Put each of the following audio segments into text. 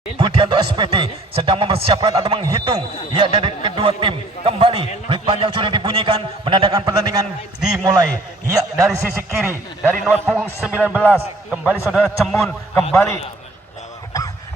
Budianto SPD sedang mempersiapkan atau menghitung ya dari kedua tim. Kembali peluit panjang sudah dibunyikan, menandakan pertandingan dimulai. Ya dari sisi kiri dari nomor punggung 19 kembali saudara Cemun kembali.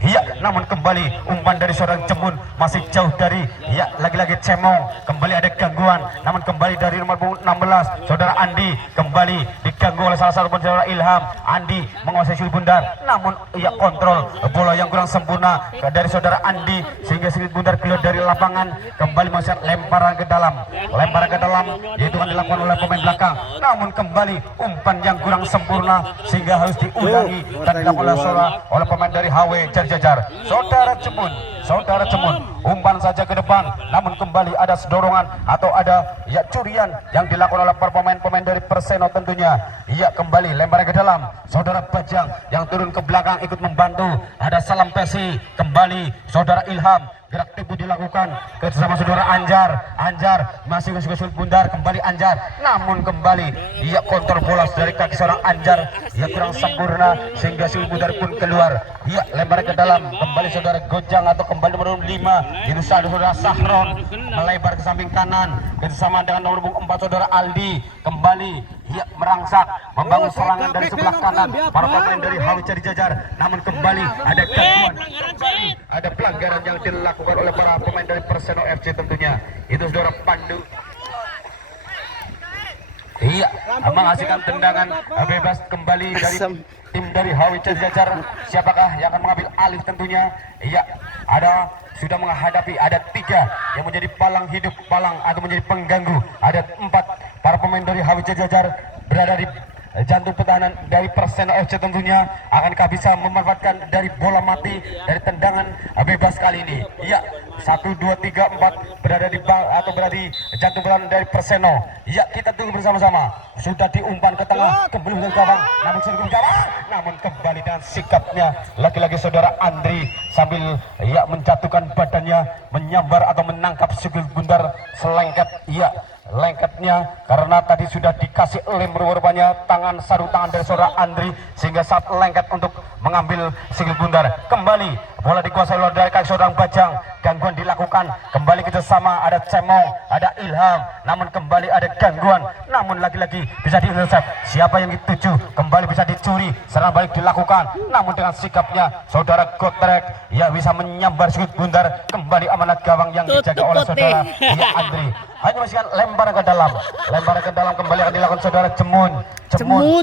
Ya, namun kembali umpan dari seorang Cemun masih jauh dari ya lagi-lagi Cemong. Kembali ada gangguan, namun kembali dari nomor punggung 16 saudara Andi kembali diganggu oleh salah satu saudara Ilham. Andi menguasai Sulit Bundar, namun ya kontrol bola yang kurang sempurna dari saudara Andi sehingga Sulit Bundar keluar dari lapangan. Kembali masih lemparan ke dalam, yaitu akan dilakukan oleh pemain belakang. Namun kembali umpan yang kurang sempurna sehingga harus diulangi dan dilakukan oleh pemain dari HW Jajar. Saudara Cemun, umpan saja ke depan, namun kembali ada dorongan atau ada ya curian yang dilakukan oleh pemain-pemain dari Perseno tentunya. Iya kembali lempar ke dalam, saudara Bajang yang turun ke belakang ikut membantu. Ada Salam Pesi, kembali saudara Ilham. Gerak tebu dilakukan bersama saudara Anjar masih Sulit Bundar, kembali Anjar, namun kembali ia kontrol bola dari kaki seorang Anjar ia kurang sempurna sehingga Sulit Bundar pun keluar. Ia lempar ke dalam, kembali saudara Gojang atau kembali nomor 5 itu saudara Sahron melebar ke samping kanan bersama dengan nomor 4 saudara Aldi. Kembali ia merangsek membangun serangan dari sebelah kanan para pemain dari HW Jajar, namun kembali ada gangguan, kembali ada pelanggaran yang dilakukan oleh para pemain dari Perseno FC tentunya. Itu saudara Pandu. Iya, menghasilkan tendangan bebas kembali dari tim dari HW Jajar. Siapakah yang akan mengambil alih tentunya? Iya, ada sudah menghadapi ada 3 yang menjadi palang hidup, palang atau menjadi pengganggu. Ada 4 para pemain dari HW Jajar berada di jantung pertahanan dari Perseno FC tentunya. Akankah bisa memanfaatkan dari bola mati dari tendangan bebas kali ini? Ya, 1, 2, 3, 4 berada di jantung pertahanan dari Perseno. Ya, kita tunggu bersama-sama. Sudah diumpan ke tengah, kembali ke gawang, namun kembali dengan sikapnya lagi-lagi saudara Andri sambil ya menjatuhkan badannya, menyambar atau menangkap Sulit Bundar selengket. Ya, lengketnya karena tadi sudah dikasih lem rupanya tangan sarung tangan dari saudara Andri sehingga saat lengket untuk mengambil Sulit Bundar. Kembali bola dikuasai oleh dari kaki saudara Bajang, gangguan dilakukan, kembali kerjasama ada Cemong, ada Ilham, namun kembali ada gangguan, namun lagi-lagi bisa diintercept. Siapa yang dituju kembali bisa dicuri, serangan balik dilakukan, namun dengan sikapnya saudara Gotrek ya bisa menyambar Sulit Bundar. Kembali amanat gawang yang dijaga oleh saudara ya Andri. Hanya masih lempar ke dalam, kembali akan dilakukan saudara Cemun,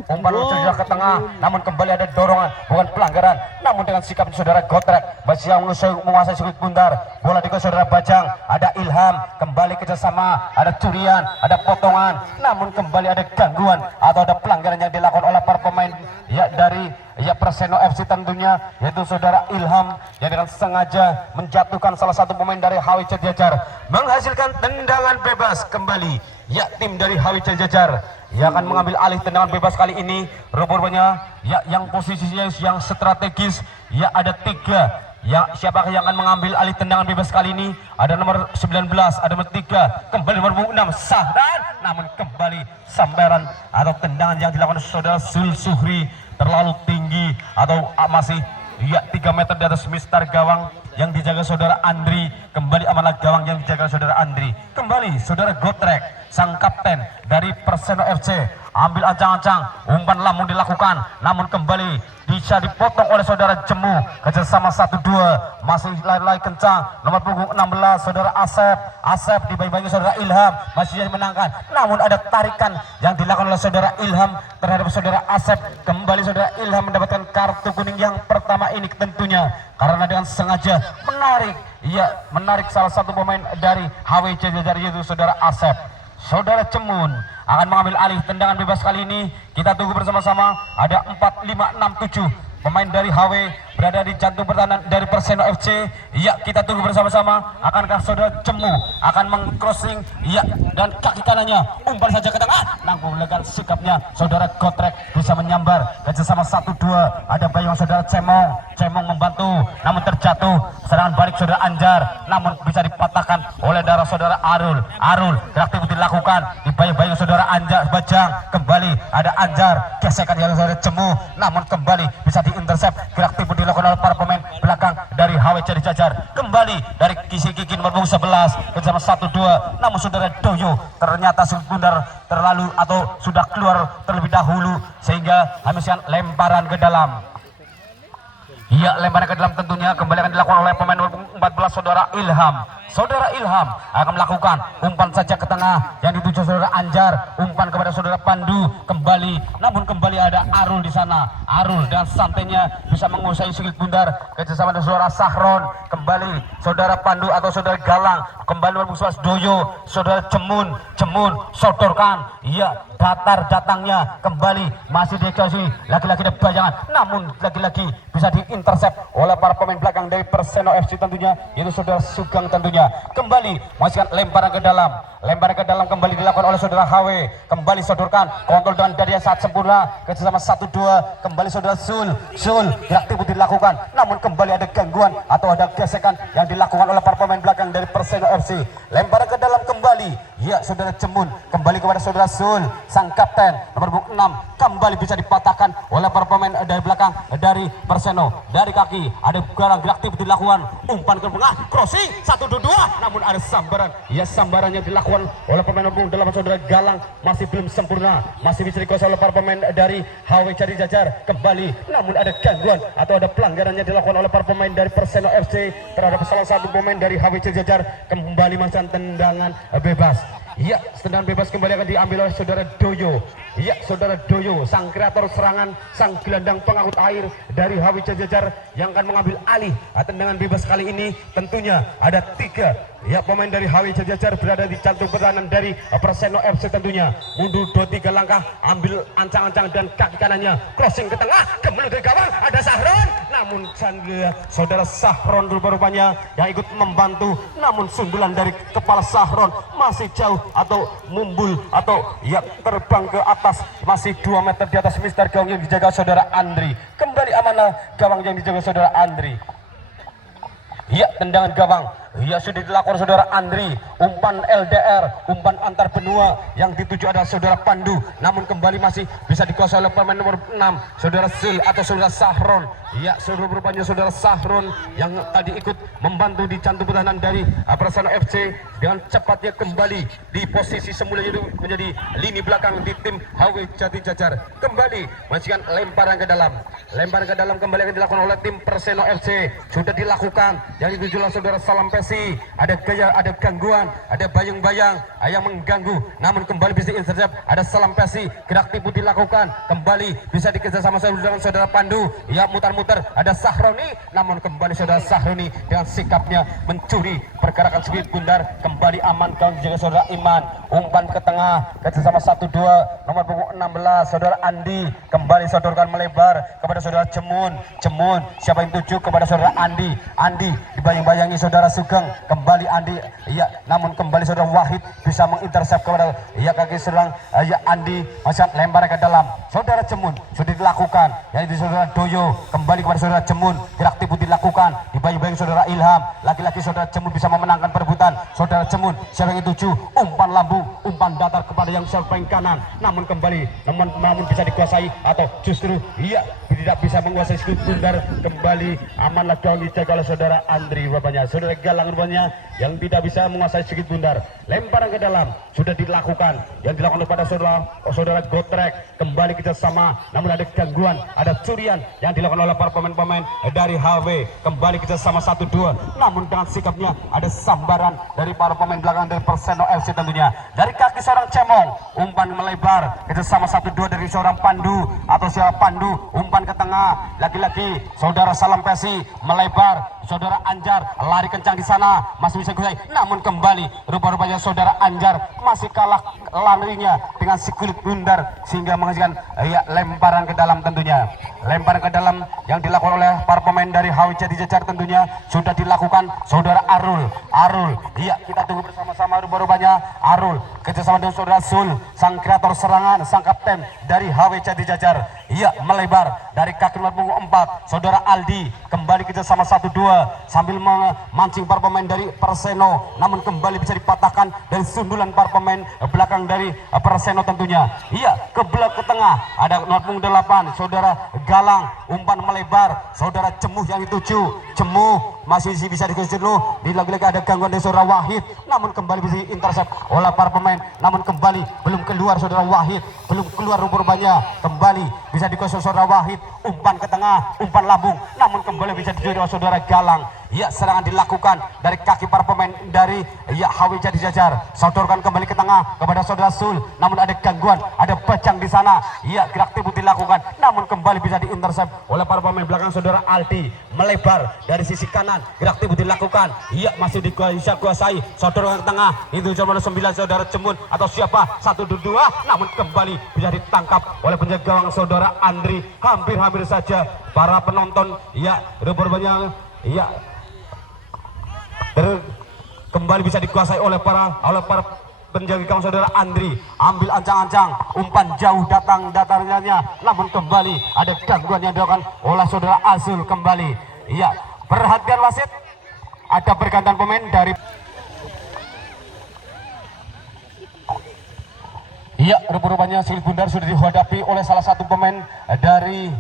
umpan sudah ke tengah, namun kembali ada dorongan, bukan pelanggaran, namun dengan sikap saudara Gotrek masih yang menguasai Sulit Bundar. Bola dikuasai saudara Bajang, ada Ilham, kembali kerjasama, ada curian, ada potongan, namun kembali ada gangguan atau ada pelanggaran yang dilakukan oleh para pemain ya dari ya Perseno FC tentunya, yaitu saudara Ilham yang dengan sengaja menjatuhkan salah satu pemain dari HW Jajar, menghasilkan tendangan bebas. Kembali ya tim dari HW Jajar yang akan mengambil alih tendangan bebas kali ini. Rupanya ya yang posisinya yang strategis ya ada 3. Ya, siapakah yang akan mengambil alih tendangan bebas kali ini? Ada nomor 19, ada nomor 3, kembali nomor 6 Sahran, namun kembali sambaran atau tendangan yang dilakukan saudara Suhri terlalu tinggi atau masih ya 3 meter di atas mistar gawang yang dijaga saudara Andri. Kembali amanah gawang yang dijaga saudara Andri. Kembali saudara Gotrek, sang kapten dari Perseno FC, ambil ancang-ancang, umpan lambung dilakukan, namun kembali bisa dipotong oleh saudara Jemu. Kerjasama 1-2 masih lari-lari kencang, nomor punggung 16 saudara Asep dibayi-bayi saudara Ilham, masih dimenangkan, namun ada tarikan yang dilakukan oleh saudara Ilham terhadap saudara Asep. Kembali saudara Ilham mendapatkan kartu kuning yang pertama ini tentunya karena dengan sengaja menarik salah satu pemain dari HW Jajar, yaitu saudara Asep. Saudara Cemun akan mengambil alih tendangan bebas kali ini. Kita tunggu bersama-sama. Ada 4, 5, 6, 7 pemain dari HW berada di jantung pertahanan dari Perseno FC. Ya, kita tunggu bersama-sama. Akankah saudara Cemu akan mengcrossing? Ya, dan kaki kanannya umpan saja ke tengah, namun legal sikapnya saudara Gotrek bisa menyambar. Kerjasama 1-2 ada bayang saudara Cemong membantu, namun terjatuh. Serangan balik saudara Anjar, namun bisa dipatahkan oleh darah saudara Arul. Reaktif dilakukan, dibayang-bayang saudara Anjar Bajang. Kembali ada Anjar, gesekan yang saudara Cemu, namun kembali bisa diintercept. Gerak tipu dilakukan oleh para pemain belakang dari HWC dijajar kembali dari Kisi Kiki nomor punggung 11 bersama 1-2, namun saudara Doyo ternyata bundar terlalu atau sudah keluar terlebih dahulu sehingga habiskan lemparan ke dalam. Iya, lemparan ke dalam tentunya kembali akan dilakukan oleh pemain nomor 14 saudara Ilham. Saudara Ilham akan melakukan umpan saja ke tengah yang dituju saudara Anjar, umpan kepada saudara Pandu kembali, namun kembali ada Arul di sana. Arul dan santainya bisa menguasai sikil bundar kerjasama dengan saudara Sahron, kembali saudara Pandu atau saudara Galang, kembali nomor 11 Doyo, saudara Cemun sodorkan. Iya, datar datangnya kembali masih dieksekusi lagi-lagi ada bayangan, namun lagi-lagi bisa diintercept oleh para pemain belakang dari Perseno FC tentunya, yaitu saudara Sugeng tentunya. Kembali masukkan lemparan ke dalam kembali dilakukan oleh saudara HW, kembali sodorkan, kontrol dengan dada yang sangat sempurna kerjasama 1-2, kembali saudara Sul aktif dilakukan, namun kembali ada gangguan atau ada gesekan yang dilakukan oleh para pemain belakang dari Perseno FC. Lemparan ke dalam kembali, ya saudara Cemun kembali kepada saudara Sul, sang kapten nomor 6, kembali bisa dipatahkan oleh para pemain dari belakang dari Perseno. Dari kaki ada gerak aktif dilakukan, umpan ke tengah, crossing 1-2, namun ada sambaran. Ya, sambarannya dilakukan oleh pemain nomor 8 saudara Galang, masih belum sempurna, masih bisa dikuasai oleh para pemain dari HW Jadi Jajar kembali, namun ada gangguan atau ada pelanggaran yang dilakukan oleh para pemain dari Perseno FC terhadap salah satu pemain dari HW Jadi Jajar. Kembali masukkan tendangan bebas. Ya, tendangan bebas kembali akan diambil oleh saudara Doyo. Ya, saudara Doyo, sang kreator serangan, sang gelandang pengangkut air dari HW Jajar yang akan mengambil alih tendangan bebas kali ini. Tentunya ada 3 ya pemain dari HW Jajar berada di jantung pertahanan dari Perseno FC tentunya. Mundur 2-3 langkah, ambil ancang-ancang dan kaki kanannya, crossing ke tengah, kembali dari gawang, ada Sahron, namun saudara Sahron rupa-rupanya yang ikut membantu, namun sundulan dari kepala Sahron masih jauh atau mumbul atau ya terbang ke atas, masih 2 meter di atas mister gawang yang dijaga saudara Andri. Kembali amanah gawang yang dijaga saudara Andri. Ya, tendangan gawang ya sudah dilakukan saudara Andri, umpan LDR, umpan antar benua yang dituju adalah saudara Pandu, namun kembali masih bisa dikuasai oleh pemain nomor 6 saudara Sil atau saudara Sahron. Ya, seluruh rupanya saudara Sahron yang tadi ikut membantu di jantung pertahanan dari Perseno FC dengan cepatnya kembali di posisi semula itu menjadi lini belakang di tim HW Jati Jajar. Kembali masukkan lemparan ke dalam kembali akan dilakukan oleh tim Perseno FC, sudah dilakukan yang dituju oleh saudara Salam Pesi. Ada gaya, ada gangguan, ada bayang-bayang yang mengganggu, namun kembali bisa intercept. Ada Salam Pesi, gerak tipu dilakukan, kembali bisa dikejar sama dengan saudara Pandu. Ya, mutar-mutar ada Sahroni, namun kembali saudara Sahroni dengan sikapnya mencuri pergerakan speed bundar, kembali aman kau jaga saudara Iman, umpan ke tengah kerjasama 1-2 nomor punggung 16 saudara Andi, kembali sodorkan melebar kepada saudara Cemun, siapa yang tuju kepada saudara Andi dibayang-bayangi saudara Sugeng, kembali Andi, ya namun kembali saudara Wahid bisa mengintercept kepada ya kaki serang ya Andi, masih lempar ke dalam saudara Cemun, sudah dilakukan yaitu saudara Doyo, kembali kepada saudara Cemun, gerak tipu dilakukan, dibayang-bayangi saudara Ilham, lagi-lagi saudara Cemun bisa memenangkan perebutan. Saudara Cemun, siapa yang tuju, umpan lambung, umpan datar kepada yang serpeng kanan, namun kembali namun bisa dikuasai atau justru iya tidak bisa menguasai skut bundar. Kembali amanlah gawang dijaga oleh saudara Andri rupanya, saudara Galang rupanya yang tidak bisa menguasai skut bundar. Lemparan ke dalam sudah dilakukan yang dilakukan kepada saudara Gotrek, kembali kerjasama, namun ada gangguan, ada curian yang dilakukan oleh para pemain-pemain dari HW, kembali kerjasama 1-2, namun dengan sikapnya ada sambaran dari para pemain belakang dari Perseno FC tentunya. Dari kaki seorang Cemong, umpan melebar kerjasama 1-2 dari seorang Pandu atau siapa Pandu, umpan ke tengah, lagi-lagi saudara Salam Pesi melebar, saudara Anjar lari kencang di sana, masih bisa kusai, namun kembali rupa-rupanya saudara Anjar masih kalah larinya dengan si kulit bundar sehingga menghasilkan ya lemparan ke dalam tentunya. Lemparan ke dalam yang dilakukan oleh para pemain dari HW Jadi Jajar tentunya sudah dilakukan saudara Arul, iya kita tunggu bersama-sama rupa-rupanya Arul kerjasama dengan saudara Sul, sang kreator serangan, sang kapten dari HW Jadi Jajar, iya melebar dari kaki nomor punggung 4 saudara Aldi, kembali kerjasama 1-2 sambil memancing para pemain dari Perseno, namun kembali bisa dipatahkan dari sundulan para pemain belakang dari Perseno tentunya. Iya, ke belakang ke tengah ada nomor punggung 8 saudara Galang, umpan melebar saudara Cemuh yang dituju, Cemuh masih bisa dikejar dulu. Lagi-lagi ada gangguan dari saudara Wahid, namun kembali bisa intercept oleh para pemain, namun kembali belum keluar saudara Wahid, belum keluar rubah-rubahnya, kembali bisa dikuasai saudara Wahid, umpan ke tengah, umpan lambung, namun kembali bisa dijuri oleh saudara Galang. Ya, serangan dilakukan dari kaki para pemain dari HW Jadi Jajar. Sodorkan kembali ke tengah kepada saudara Sul, namun ada gangguan, ada bajang di sana. Ya, gerak tipu dilakukan, namun kembali bisa diintercept oleh para pemain belakang saudara Aldi. Melebar dari sisi kanan, gerak tipu dilakukan. Ya, masih dikuasai. Sodorkan ke tengah, itu nomor 9 saudara Cemun atau siapa? 1-2, namun kembali bisa ditangkap oleh penjaga gawang saudara Andri. Hampir-hampir saja para penonton banyak kembali bisa dikuasai oleh para penjaga gawang saudara Andri. Ambil ancang-ancang, umpan jauh datang datarnya, namun kembali ada gangguan yang dilakukan oleh saudara Azul kembali. Iya, perhatian wasit, ada pergantian pemain dari rupanya sulit bundar sudah dihadapi oleh salah satu pemain dari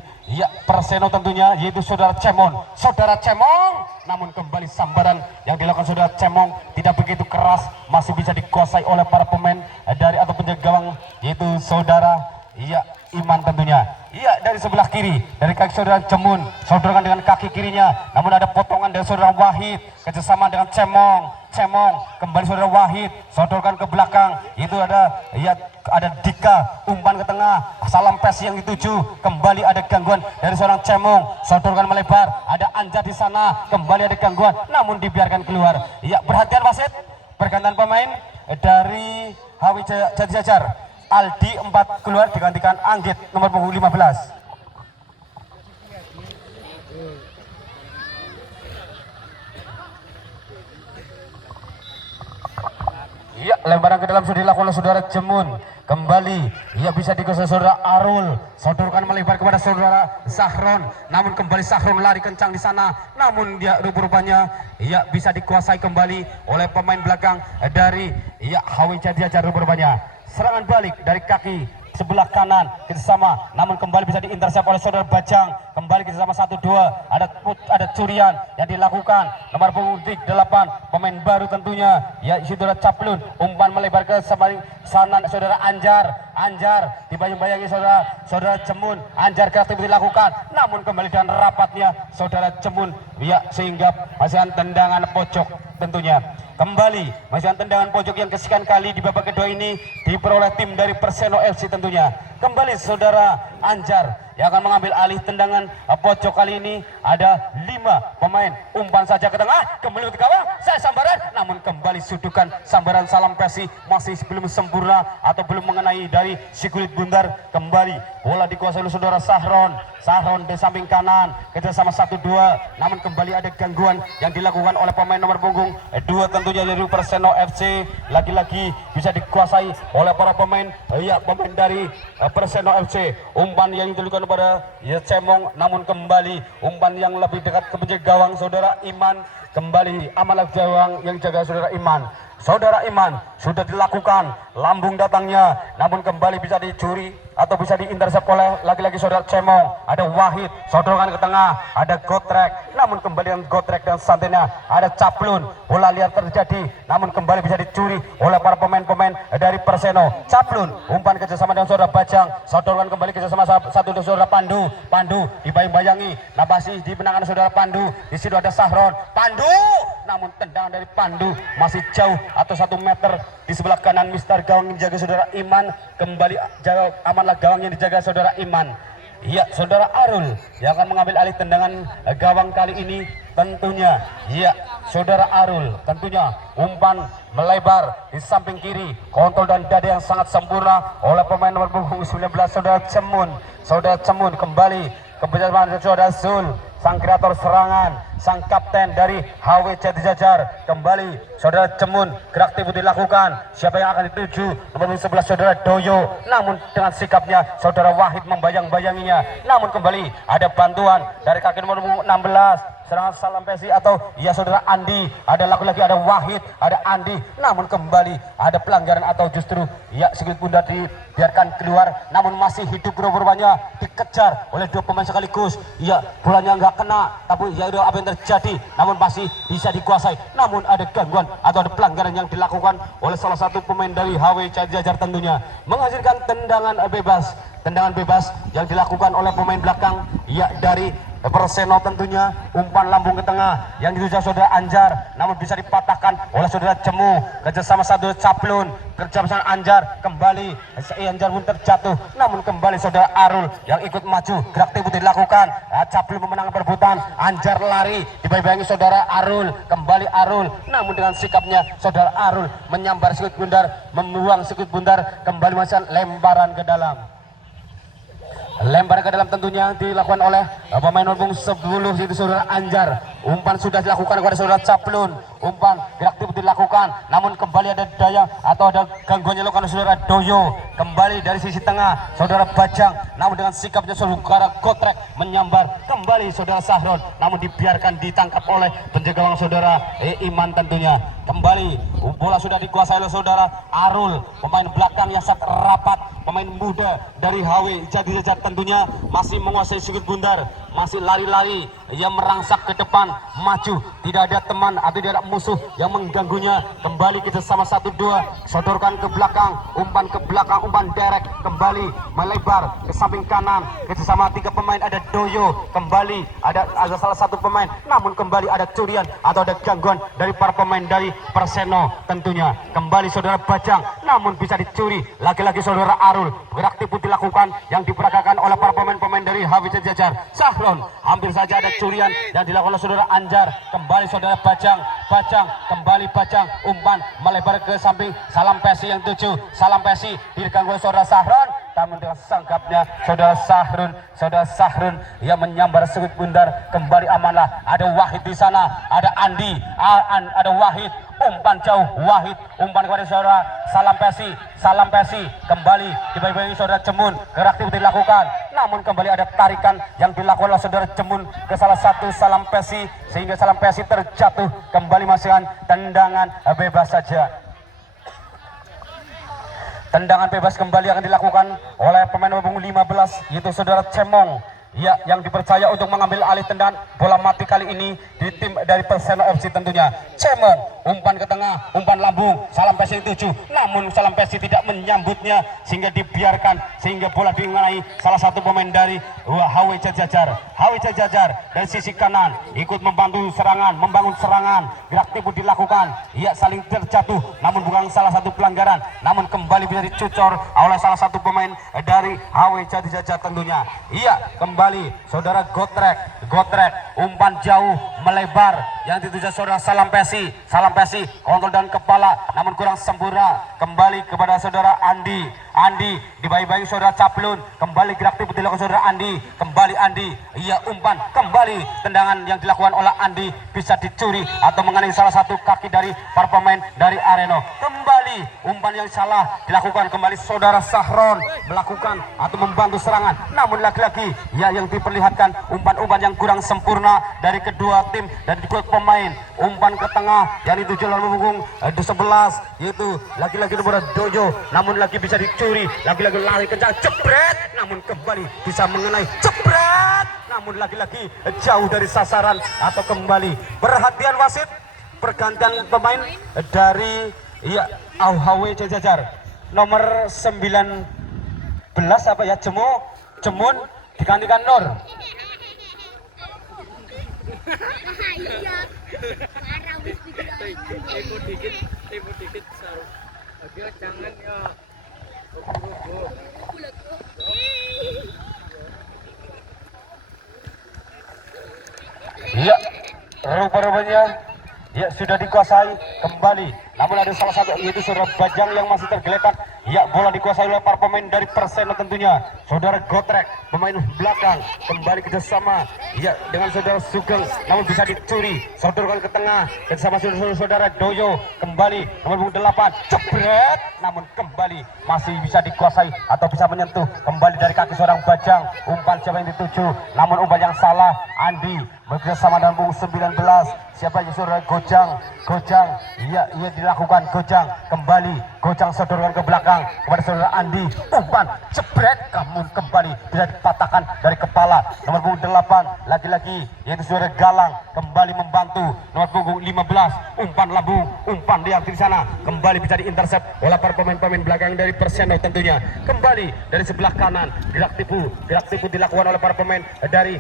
Perseno tentunya, yaitu saudara Cemong. Saudara Cemong, namun kembali sambaran yang dilakukan saudara Cemong tidak begitu keras, masih bisa dikuasai oleh para pemain dari atau penjaga gawang, yaitu saudara Iman tentunya. Dari sebelah kiri, dari kaki saudara Cemun, sodorkan dengan kaki kirinya, namun ada potongan dari saudara Wahid, kerjasama dengan Cemong, kembali saudara Wahid, sodorkan ke belakang, itu ada Dika, umpan ke tengah, salam pes yang dituju, kembali ada gangguan dari seorang Cemong, sodorkan melebar, ada Anjar di sana, kembali ada gangguan, namun dibiarkan keluar. Perhatian wasit, pergantian pemain dari HW Jadi Jajar. Aldi 4 keluar digantikan Anggit nomor punggung 15. Lemparan ke dalam sudah dilakukan oleh saudara Jemun. Kembali bisa dikuasai saudara Arul, sodorkan melebar kepada saudara Sahron, namun kembali Sahron lari kencang di sana, namun dia rupanya bisa dikuasai kembali oleh pemain belakang dari HW Jadi Jajar. Rupanya serangan balik dari kaki sebelah kanan kerjasama, namun kembali bisa diintercept oleh saudara Bajang. Kembali kerjasama 1-2, ada curian yang dilakukan nomor punggung 8, pemain baru tentunya saudara Caplun, umpan melebar ke sana saudara Anjar dibayang-bayangi saudara Cemun. Anjar kreatif dilakukan, namun kembali dengan rapatnya saudara Cemun sehingga masih tendangan pojok tentunya. Kembali masih tendangan pojok yang kesekian kali di babak kedua ini diperoleh tim dari Perseno FC tentunya. Kembali saudara Anjar yang akan mengambil alih tendangan pojok kali ini. Ada 5 pemain, umpan saja ke tengah, kembali ke gawang, saya sambaran, namun kembali sudukan sambaran salam pesi masih belum sempurna atau belum mengenai dari si kulit bundar. Kembali bola dikuasai oleh saudara Sahron di samping kanan kerjasama 1-2, namun kembali ada gangguan yang dilakukan oleh pemain nomor punggung 2 tentunya dari Perseno FC. Lagi-lagi bisa dikuasai oleh para pemain pemain dari Perseno FC. Umpan yang ditujukan kepada Cemong, namun kembali umpan yang lebih dekat ke penjaga gawang saudara Iman. Kembali amanah gawang yang jaga saudara Iman. Saudara Iman sudah dilakukan lambung datangnya, namun kembali bisa dicuri atau bisa diintercept oleh lagi-lagi saudara Cemong. Ada Wahid, sodorkan ke tengah, ada Gotrek, namun kembali dengan Gotrek dan santennya ada Caplun. Bola liar terjadi, namun kembali bisa dicuri oleh para pemain-pemain dari Perseno. Caplun, umpan kerjasama dengan saudara Bajang, sodorkan kembali kerjasama satu dengan saudara Pandu dibayang-bayangi, Nabasi dimenangkan saudara Pandu. Di situ ada Sahron, Pandu, namun tendangan dari Pandu masih jauh atau 1 meter di sebelah kanan Mister gawang yang dijaga saudara Iman. Kembali jaga amanlah gawang yang dijaga saudara Iman. Saudara Arul yang akan mengambil alih tendangan gawang kali ini tentunya. Saudara Arul tentunya umpan melebar di samping kiri, kontrol dan dada yang sangat sempurna oleh pemain nomor punggung 19 saudara Cemun. Kembali kebesaran saudara Zul, sang kreator serangan, sang kapten dari HW Jadi Jajar. Kembali saudara Cemun, gerak tipu dilakukan, siapa yang akan dituju? Nomor 11 saudara Doyo, namun dengan sikapnya saudara Wahid membayang-bayanginya, namun kembali ada bantuan dari kaki nomor 16, serangan salam pesi atau saudara Andi. Ada lagi ada Wahid, ada Andi, namun kembali ada pelanggaran atau justru sedikit bunda dibiarkan keluar, namun masih hidup rupanya dikejar oleh 2 pemain sekaligus. Bolanya nggak kena, tapi apa yang terjadi, namun masih bisa dikuasai. Namun ada gangguan atau ada pelanggaran yang dilakukan oleh salah satu pemain dari HW Jajar tentunya, menghasilkan tendangan bebas. Tendangan bebas yang dilakukan oleh pemain belakang, ya dari Perseno tentunya. Umpan lambung ke tengah yang dituju saudara Anjar, namun bisa dipatahkan oleh saudara Cemu. Kerjasama saudara Caplun, kerja bersama Anjar, kembali Anjar pun terjatuh, namun kembali saudara Arul yang ikut maju. Gerak tipu dilakukan, Caplun memenangkan perebutan, Anjar lari, dibayangi saudara Arul, kembali Arul, namun dengan sikapnya saudara Arul menyambar sikut bundar, membuang sikut bundar, kembali masuk lemparan ke dalam. Lempar ke dalam tentunya dilakukan oleh pemain nomor 10 itu saudara Anjar. Umpan sudah dilakukan kepada saudara Caplun. Umpan gerak tipu dilakukan, namun kembali ada daya atau ada gangguan yang dilakukan saudara Doyo. Kembali dari sisi tengah saudara Bajang, namun dengan sikapnya saudara Gotrek menyambar, kembali saudara Sahron, namun dibiarkan ditangkap oleh penjaga gawang saudara Iman tentunya. Kembali bola sudah dikuasai oleh saudara Arul, pemain belakang yang sangat rapat, pemain muda dari HW Jajar tentunya, masih menguasai sikut bundar, masih lari-lari, ia merangsak ke depan, maju, tidak ada teman atau tidak ada musuh yang mengganggunya. Kembali kita sama 1-2, sodorkan ke belakang, umpan derek, kembali melebar ke samping kanan, kita sama 3 pemain, ada Doyo, kembali ada salah satu pemain, namun kembali ada curian atau ada gangguan dari para pemain dari Perseno tentunya. Kembali saudara Bajang, namun bisa dicuri, lagi-lagi saudara Arul, gerak tipu dilakukan yang diperagakan oleh para pemain-pemain dari HW Jajar. Sahrun, hampir saja ada curian yang dilakukan oleh saudara Anjar, kembali saudara Bajang, kembali Bajang, umpan melebar ke samping, salam pesi yang tuju, salam pesi diganggu oleh saudara Sahrun, namun dengan sanggapnya saudara Sahrun yang menyambar sikut bundar, kembali amanlah. Ada Wahid di sana, ada Andi, ada Wahid, umpan jauh Wahid, umpan kepada saudara salam pesi, kembali dibayangi saudara Cemun, gerak tipu dilakukan, namun kembali ada tarikan yang dilakukan oleh saudara Cemun ke salah satu salam pesi, sehingga salam pesi terjatuh. Kembali masukkan tendangan bebas saja. Tendangan bebas kembali akan dilakukan oleh pemain nomor 15, yaitu saudara Cemong, ya, yang dipercaya untuk mengambil alih tendangan bola mati kali ini di tim dari Perseno FC tentunya. Cemong, umpan ke tengah, umpan lambung, salam pesi 7, namun salam pesi tidak menyambutnya sehingga dibiarkan, sehingga bola dimenai salah satu pemain dari HW Jajar. HW Jajar dari sisi kanan ikut membantu serangan, membangun serangan, gerak tipu dilakukan, ya, saling terjatuh, namun bukan salah satu pelanggaran, namun kembali bisa dicucor oleh salah satu pemain dari HW Jajar tentunya. Iya, kembali saudara Gotrek, umpan jauh melebar yang dituju saudara salam pesi, kontrol dan kepala, namun kurang sempurna. Kembali kepada saudara Andi dibayi-bayi saudara Caplun, kembali gerak tipu dilakukan saudara Andi, kembali Andi, iya, umpan, kembali tendangan yang dilakukan oleh Andi bisa dicuri atau mengenai salah satu kaki dari para pemain dari Areno. Kembali umpan yang salah dilakukan, kembali saudara Sahron melakukan atau membantu serangan, namun lagi-lagi ya yang diperlihatkan umpan-umpan yang kurang sempurna dari kedua tim, dari kedua pemain. Umpan ke tengah yang dituju lalu punggung 11, yaitu lagi-lagi nomor Dojo, namun lagi bisa dicuri, lagi-lagi lari kencang, jebret, namun kembali bisa mengenai, jebret, namun lagi-lagi jauh dari sasaran atau kembali. Perhatian wasit, pergantian pemain dari HW Jajar nomor 19 apa ya, Cemun digantikan Nur. Tempo dikit saru. Oke, jangan ya. Iya, rupa-rupanya ya sudah dikuasai kembali, namun ada salah satu yaitu saudara Bajang yang masih tergeletak. Ya, bola dikuasai oleh para pemain dari Perseno tentunya. Saudara Gotrek, pemain belakang, kembali kerjasama ya dengan saudara Sugeng, namun bisa dicuri, sodorkan ke tengah bersama saudara Doyo, kembali nomor 8, jebret, namun kembali masih bisa dikuasai atau bisa menyentuh, kembali dari kaki seorang Bajang, umpan siapa yang dituju, namun umpan yang salah. Andi bekerjasama dengan punggung 19, siapa yang saudara Gojang, ia dilakukan dilakukan gojang, kembali gojang sodorkan ke belakang kepada saudara Andi, umpan jebret, namun kembali bisa dipatahkan dari kepala. Nomor punggung 8 lagi-lagi yaitu saudara Galang, kembali membantu nomor punggung 15, umpan lambung, umpan liar di sana, kembali bisa diintersep oleh para pemain-pemain belakang dari Perseno tentunya. Kembali dari sebelah kanan, gerak tipu dilakukan oleh para pemain dari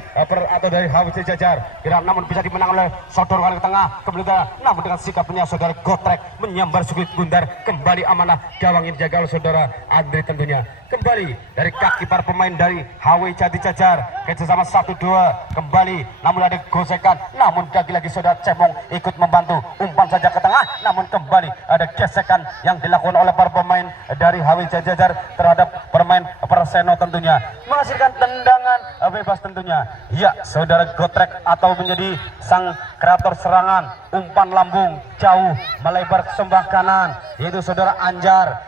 dari HWC Jajar, namun bisa dimenangkan oleh sodorkan ke tengah, kembali namun dengan sikapnya saudara Gotrek menyambar sudut bundar, kembali amanah gawang yang dijaga oleh saudara Andri tentunya. Kembali dari kaki para pemain dari HW Jati Jajar, kerjasama 1-2 kembali, namun ada gosekan, namun lagi-lagi saudara Cemong ikut membantu, umpan saja ke tengah, namun kembali ada gesekan yang dilakukan oleh para pemain dari HW Jati Jajar terhadap pemain Perseno tentunya, menghasilkan tendangan bebas tentunya. Ya, saudara Gotrek atau menjadi sang kreator serangan, umpan lambung jauh melebar ke sebelah kanan, yaitu saudara Anjar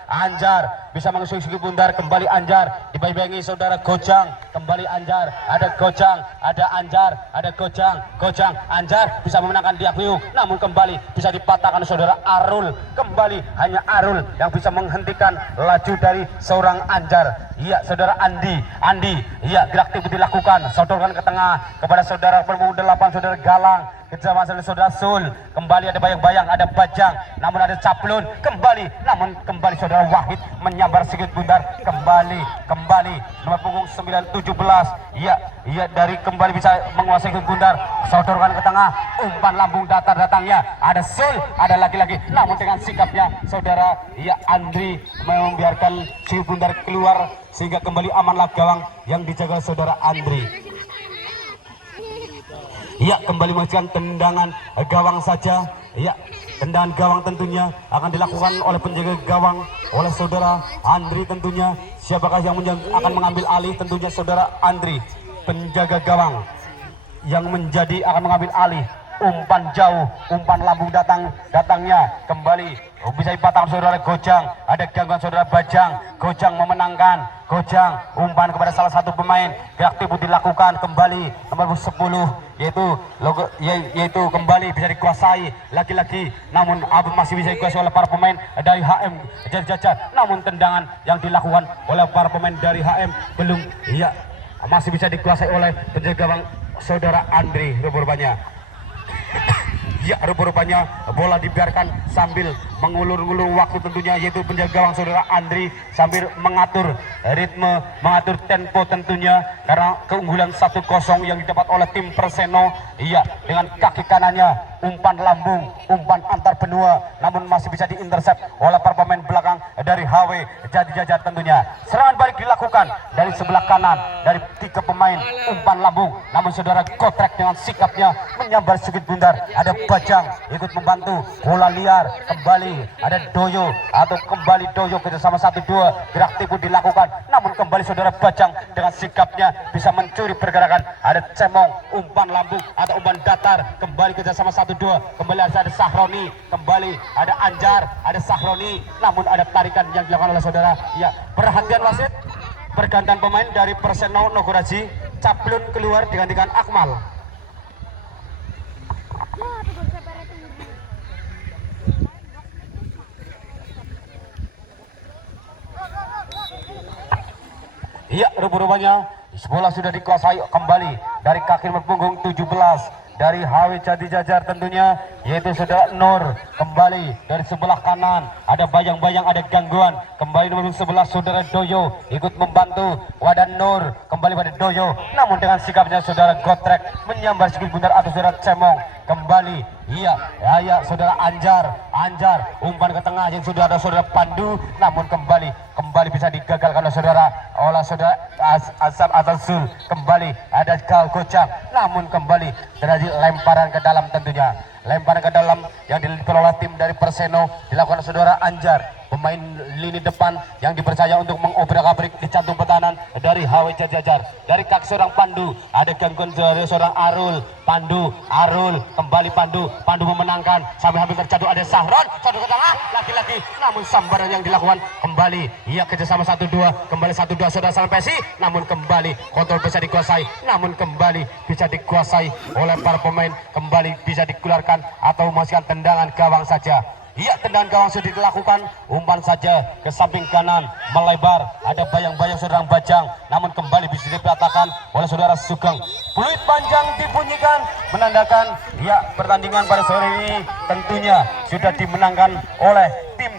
bisa mengusung bundar, kembali Anjar dibayangi saudara Gojang, kembali Anjar, ada Gojang, ada Anjar, ada Gojang, Anjar bisa memenangkan Diakliu, namun kembali bisa dipatahkan saudara Arul, kembali hanya Arul yang bisa menghentikan laju dari seorang Anjar. Iya, saudara Andi, iya, gerak tipu dilakukan, sodorkan ke tengah kepada saudara punggung 8, saudara Galang, kerjasama saudara Sul, kembali ada bayang-bayang, ada Bajang, namun ada Caplun, namun kembali saudara Wahid menyambar sedikit bundar, kembali nomor punggung 9, 17, iya dari kembali bisa menguasai bundar, sodorkan ke tengah, umpan lambung datar datangnya, ada Sul, ada lagi-lagi, namun dengan sikapnya saudara Andri membiarkan si bundar keluar sehingga kembali amanlah gawang yang dijaga saudara Andri. Ya, kembali menghasilkan tendangan gawang saja. Ya, tendangan gawang tentunya akan dilakukan oleh penjaga gawang, oleh saudara Andri tentunya. Siapakah yang akan mengambil alih? Tentunya saudara Andri, penjaga gawang yang akan mengambil alih. Umpan jauh, umpan lambung datangnya kembali bisa dipatahkan saudara Gojang, ada gangguan saudara Bajang, Gojang memenangkan, umpan kepada salah satu pemain, gerak tipu dilakukan, kembali nomor 10 yaitu kembali bisa dikuasai lagi-lagi, namun masih bisa dikuasai oleh para pemain dari HM Jajar, namun tendangan yang dilakukan oleh para pemain dari HM belum, masih bisa dikuasai oleh penjaga gawang saudara Andri. Rupanya ya, rupa-rupanya bola dibiarkan sambil mengulur-ulur waktu tentunya, yaitu penjaga gawang saudara Andri sambil mengatur ritme, mengatur tempo tentunya, karena keunggulan 1-0 yang didapat oleh tim Perseno. Iya, dengan kaki kanannya umpan lambung, umpan antar benua, namun masih bisa diintersep oleh para pemain belakang dari HW Jati Jajar tentunya. Serangan balik dilakukan dari sebelah kanan dari 3 pemain, umpan lambung, namun saudara Gotrek dengan sikapnya menyambar sedikit bundar, ada Bajang ikut membantu, bola liar kembali, ada Doyo kerjasama 1-2, gerak tipu dilakukan, namun kembali saudara Bajang dengan sikapnya bisa mencuri pergerakan, ada Cemong, umpan lambung atau umpan datar, kembali kerjasama 1-2, kembali ada Sahroni, kembali ada Anjar, ada Sahroni, namun ada tarikan yang dilakukan oleh saudara. Ya, perhatian wasit, pergantian pemain dari Perseno Nogoraji, Caplun keluar digantikan Akmal. Iya, rupa-rupanya bola sudah dikuasai kembali dari kaki nomor punggung 17 dari HW Jati Jajar tentunya, yaitu saudara Nur, kembali dari sebelah kanan ada bayang-bayang, ada gangguan, kembali nomor 11 saudara Doyo ikut membantu, wadah Nur kembali pada Doyo, namun dengan sikapnya saudara Gotrek menyambar sedikit bundar atau saudara Cemong, kembali saudara Anjar umpan ke tengah yang sudah ada saudara Pandu, namun kembali bisa digagalkan oleh saudara Asam Azazul, kembali ada Gojang, namun kembali terjadi lemparan ke dalam tentunya, lemparan ke dalam yang dikelola tim dari Perseno dilakukan oleh saudara Anjar, pemain lini depan yang dipercaya untuk mengobrak-abrik di jantung pertahanan dari HW Jajar. Dari kaki seorang Pandu ada gangguan dari seorang Arul, kembali Pandu memenangkan sampai hampir terjatuh, ada Sahron, sodor ke tengah lagi-lagi, namun sambaran yang dilakukan kembali, kerjasama 1-2, kembali 1-2 saudara Salpesi, namun kembali kontrol bisa dikuasai, oleh para pemain, kembali bisa dikeluarkan atau memasukkan tendangan gawang saja. Iya, tendangan gawang sudah dilakukan, umpan saja ke samping kanan melebar, ada bayang-bayang saudara Bajang, namun kembali bisa dipatahkan oleh saudara Sugeng. Peluit panjang dibunyikan menandakan ya pertandingan pada sore ini tentunya sudah dimenangkan oleh